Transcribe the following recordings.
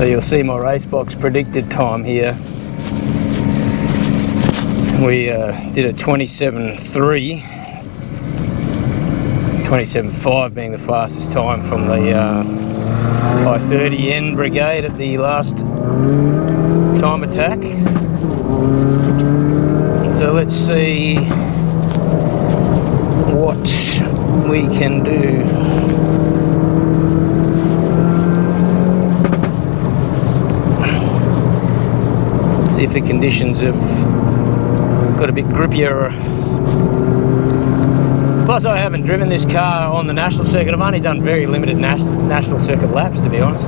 So you'll see my race box predicted time here. We did a 27.3, 27.5 being the fastest time from the i30N brigade at the last time attack. So let's see what we can do. See if the conditions have got a bit grippier. Plus I haven't driven this car on the national circuit. I've only done very limited national circuit laps, to be honest.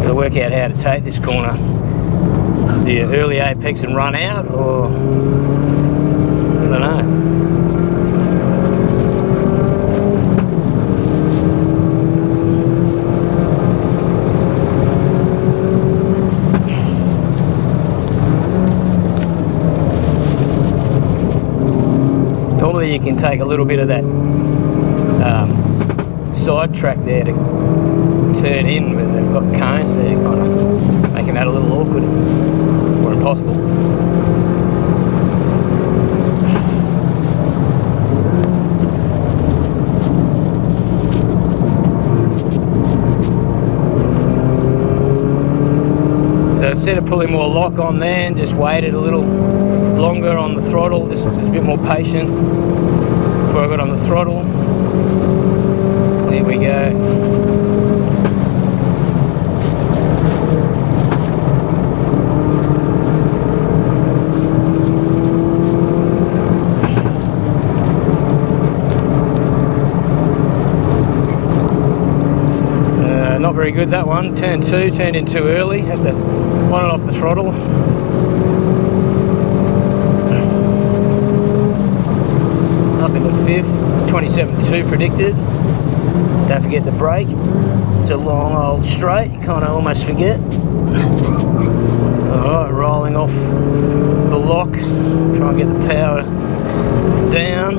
Gotta work out how to take this corner. The early apex and run out, or I don't know. Normally you can take a little bit of that side track there to turn in, but they've got cones there, kind of making that a little awkward or impossible. So instead of pulling more lock on there, and just waited a little longer on the throttle, just was a bit more patient before I got on the throttle. There we go. Not very good, that one. Turn 2, turned in too early, had to want it off the throttle. Up into 5th, 27.2 predicted. Don't forget the brake. It's a long old straight, you kind of almost forget. Alright, rolling off the lock. Try and get the power down.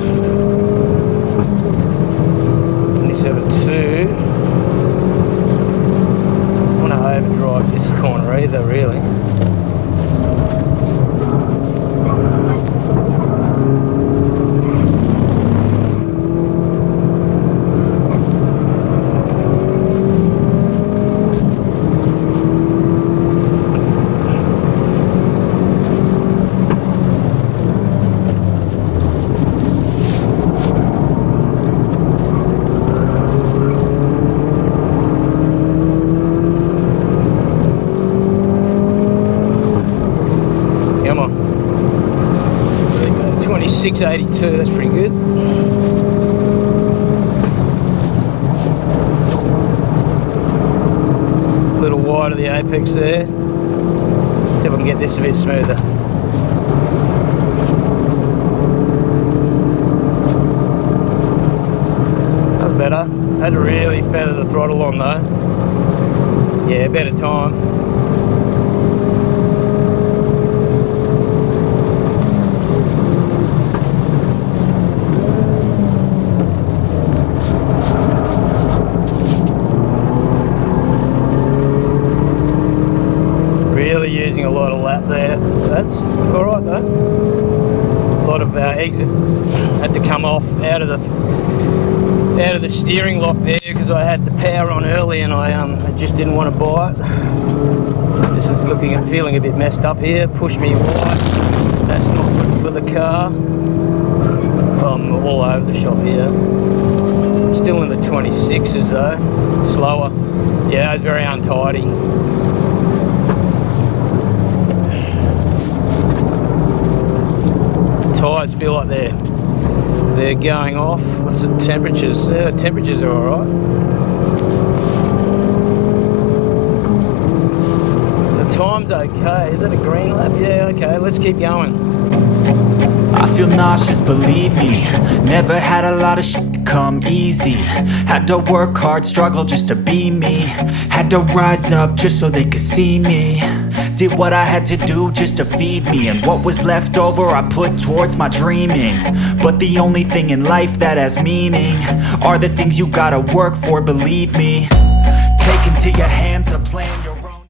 27.2. I want to overdrive this corner either, really. Come on. 26.82, that's pretty good. A little wide of the apex there. See if I can get this a bit smoother. That's better. Had to really feather the throttle on though. Yeah, better time. Using a lot of lap there. That's alright though. A lot of exit had to come off out of the steering lock there because I had the power on early and I just didn't want to buy it. This is feeling a bit messed up here. Push me wide. That's not good for the car. I'm all over the shop here. Still in the 26s though. Slower. Yeah, it's very untidy. Tyres feel like they're going off. What's the temperatures? The temperatures are alright. The time's okay. Is that a green lap? Yeah, okay, let's keep going. I feel nauseous, believe me. Never had a lot of shit come easy. Had to work hard, struggle just to be me. Had to rise up just so they could see me. Did what I had to do just to feed me, and what was left over I put towards my dreaming. But the only thing in life that has meaning are the things you gotta work for, believe me. Take into your hands a plan,